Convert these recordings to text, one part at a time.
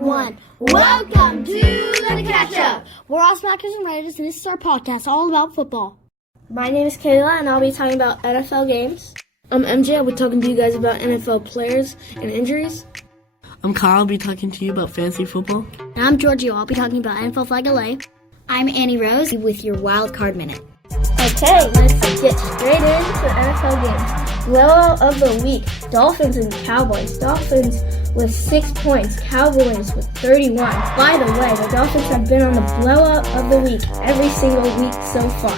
1. Welcome to the Catch Up. We're all Smackers and Raiders, and this is our podcast all about football. My name is Kayla, and I'll be talking about NFL games. I'm MJ. I'll be talking to you guys about NFL players and injuries. I'm Kyle. I'll be talking to you about fantasy football. And I'm Giorgio. I'll be talking about NFL Flag of Lay. I'm Annie Rose with your Wild Card Minute. Okay, let's get straight into the NFL games. Blowout of the week, Dolphins and Cowboys. Dolphins with 6 points, Cowboys with 31. By the way, the Dolphins have been on the blowout of the week every single week so far.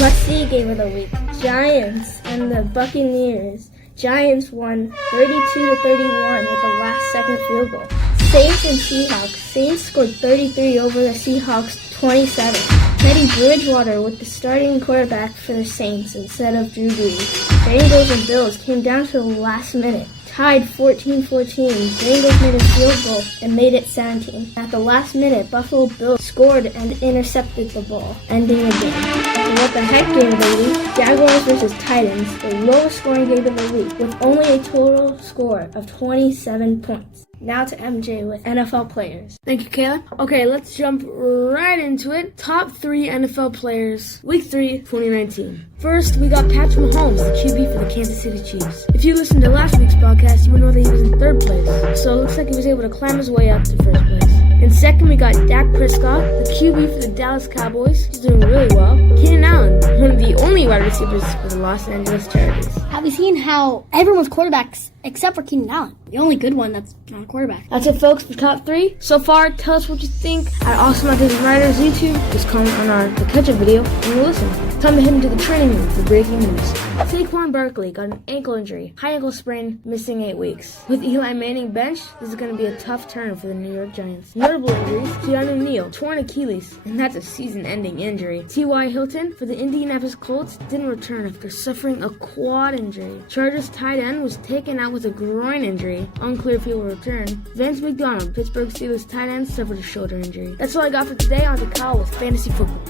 Must-see game of the week, Giants and the Buccaneers. Giants won 32-31 with a last-second field goal. Saints and Seahawks. Saints scored 33 over the Seahawks 27. Teddy Bridgewater with the starting quarterback for the Saints instead of Drew Brees. Bengals and Bills came down to the last minute. Tied 14-14. Bengals made a field goal and made it 17. At the last minute, Buffalo Bills scored and intercepted the ball, ending the game. And what the heck game of the week? Jaguars versus Titans, the lowest scoring game of the week, with only a total score of 27 points. Now to MJ with NFL players. Thank you, Kayla. Okay, let's jump right into it. Top 3 NFL players, Week 3, 2019. First, we got Patrick Mahomes, the QB for the Kansas City Chiefs. If you listened to last week's podcast, you would know that he was in 3rd place. So it looks like he was able to climb his way up to 1st place. And second, we got Dak Prescott, the QB for the Dallas Cowboys. He's doing really well. Keenan Allen, one of the only wide receivers for the Los Angeles Chargers. Have you seen how everyone's quarterbacks except for Keenan Allen? The only good one that's not a quarterback. That's it, folks, for top 3. So far, tell us what you think at Awesome Smackers and Riders YouTube. Just comment on our The Catch Up video and we'll listen. Time to head into the training room for breaking news. Saquon Barkley got an ankle injury, high ankle sprain, missing 8 weeks. With Eli Manning benched, this is going to be a tough turn for the New York Giants. Notable injuries, Keanu Neal, torn Achilles, and that's a season-ending injury. T.Y. Hilton for the Indianapolis Colts didn't return after suffering a quad injury. Chargers tight end was taken out with a groin injury, unclear if he will return. Vance McDonald, Pittsburgh Steelers tight end, suffered a shoulder injury. That's all I got for today. On to Kyle with fantasy football.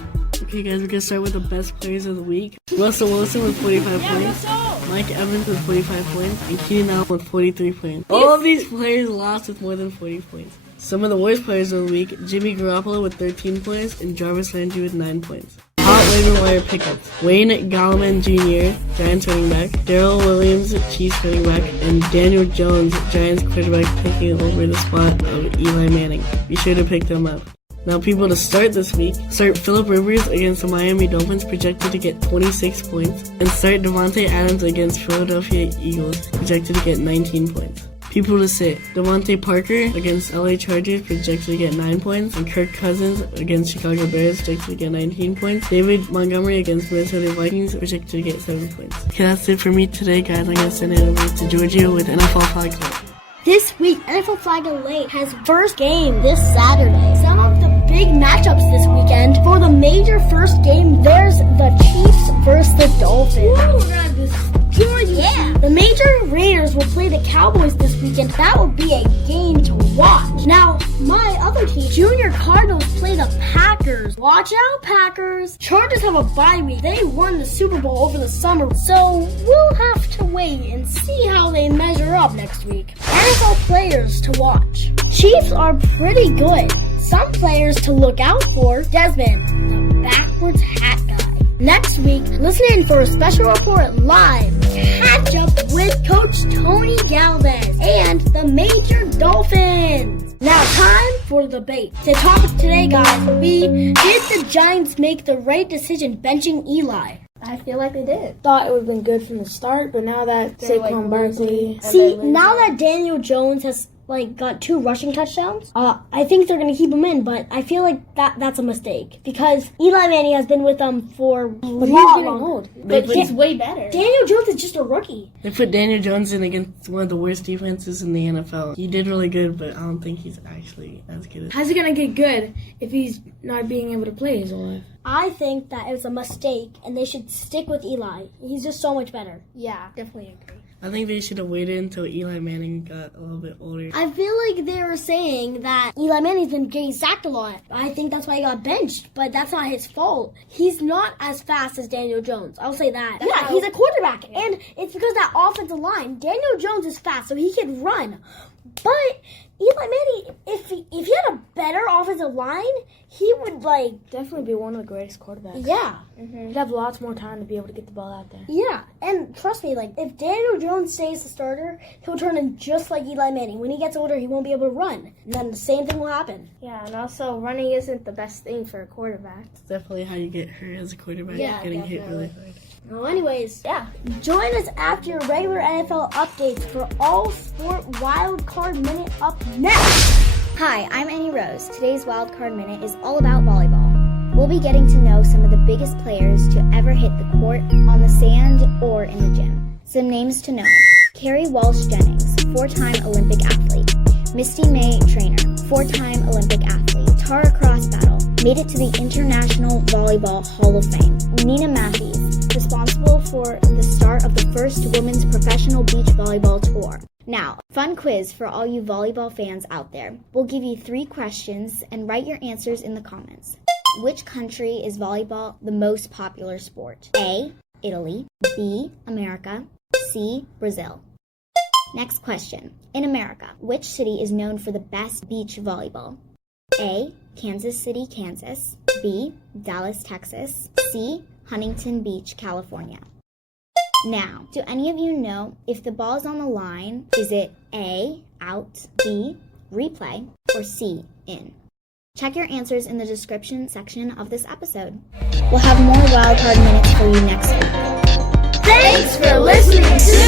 Okay, guys, we're going to start with the best players of the week. Russell Wilson with 45 points. Mike Evans with 45 points. And Keenan Allen with 43 points. All of these players lost with more than 40 points. Some of the worst players of the week, Jimmy Garoppolo with 13 points and Jarvis Landry with 9 points. Hot waiver wire pickups. Wayne Gallman Jr., Giants running back. Darrell Williams, Chiefs running back. And Daniel Jones, Giants quarterback, taking over the spot of Eli Manning. Be sure to pick them up. Now, people to start this week. Start Phillip Rivers against the Miami Dolphins, projected to get 26 points. And start Devontae Adams against Philadelphia Eagles, projected to get 19 points. People to sit. Devontae Parker against LA Chargers, projected to get 9 points. And Kirk Cousins against Chicago Bears, projected to get 19 points. David Montgomery against Minnesota Vikings, projected to get 7 points. Okay, that's it for me today, guys. I'm going to send it over to Giorgio with NFL Flag Club. This week, NFL Flag of Lay has first game this Saturday. Some of the big matchups this weekend. For the major first game, there's the Chiefs versus the Dolphins. Ooh, we're gonna destroy you. Yeah. The major Raiders will play the Cowboys this weekend. That will be a game to watch. Now, my other team, Junior Cardinals, play the Packers. Watch out, Packers. Chargers have a bye week. They won the Super Bowl over the summer, so we'll have to wait and see how they measure up next week. NFL players to watch. Chiefs are pretty good. Some players to look out for. Desmond, the backwards hat guy. Next week, listen in for a special report live. Catch up with Coach Tony Galvez and the Major Dolphins. Now, time for the debate. The topic today, guys, will be, did the Giants make the right decision benching Eli? I feel like they did. Thought it would have been good from the start, but now that Saquon Barkley... See, now that Daniel Jones has got 2 rushing touchdowns, I think they're going to keep him in, but I feel like that's a mistake because Eli Manning has been with them for old. But he's way better. Daniel Jones is just a rookie. They put Daniel Jones in against one of the worst defenses in the NFL. He did really good, but I don't think he's actually as good as... How's he going to get good if he's not being able to play his whole life? I think that it was a mistake, and they should stick with Eli. He's just so much better. Yeah, definitely agree. I think they should have waited until Eli Manning got a little bit older. I feel like they were saying that Eli Manning's been getting sacked a lot. I think that's why he got benched, but that's not his fault. He's not as fast as Daniel Jones. I'll say that. He's a quarterback, and it's because that offensive line. Daniel Jones is fast, so he can run. But Eli Manning, if he had a better offensive line, he would definitely be one of the greatest quarterbacks. yeah. He'd have lots more time to be able to get the ball out there. Yeah, and trust me, if Daniel Jones stays the starter, he'll turn in just like Eli Manning. When he gets older, he won't be able to run. And then the same thing will happen. Yeah, and also running isn't the best thing for a quarterback. It's definitely how you get hurt as a quarterback, Yeah, getting hit really hard. Well, anyways, Yeah. join us after your regular NFL updates for all sport wild card minute up next. Hi, I'm Annie Rose. Today's Wildcard Minute is all about volleyball. We'll be getting to know some of the biggest players to ever hit the court, on the sand, or in the gym. Some names to know. Carrie Walsh Jennings, 4-time Olympic athlete. Misty May Trainer, 4-time Olympic athlete. Tara Crossbattle, made it to the International Volleyball Hall of Fame. Nina Matthews, responsible for the start of the first women's professional beach volleyball tour. Now, fun quiz for all you volleyball fans out there. We'll give you 3 questions and write your answers in the comments. Which country is volleyball the most popular sport? A, Italy. B, America. C, Brazil. Next question. In America, which city is known for the best beach volleyball? A, Kansas City, Kansas. B, Dallas, Texas. C, Huntington Beach, California. Now, do any of you know if the ball is on the line, is it A, out, B, replay, or C, in? Check your answers in the description section of this episode. We'll have more wildcard minutes for you next week. Thanks for listening to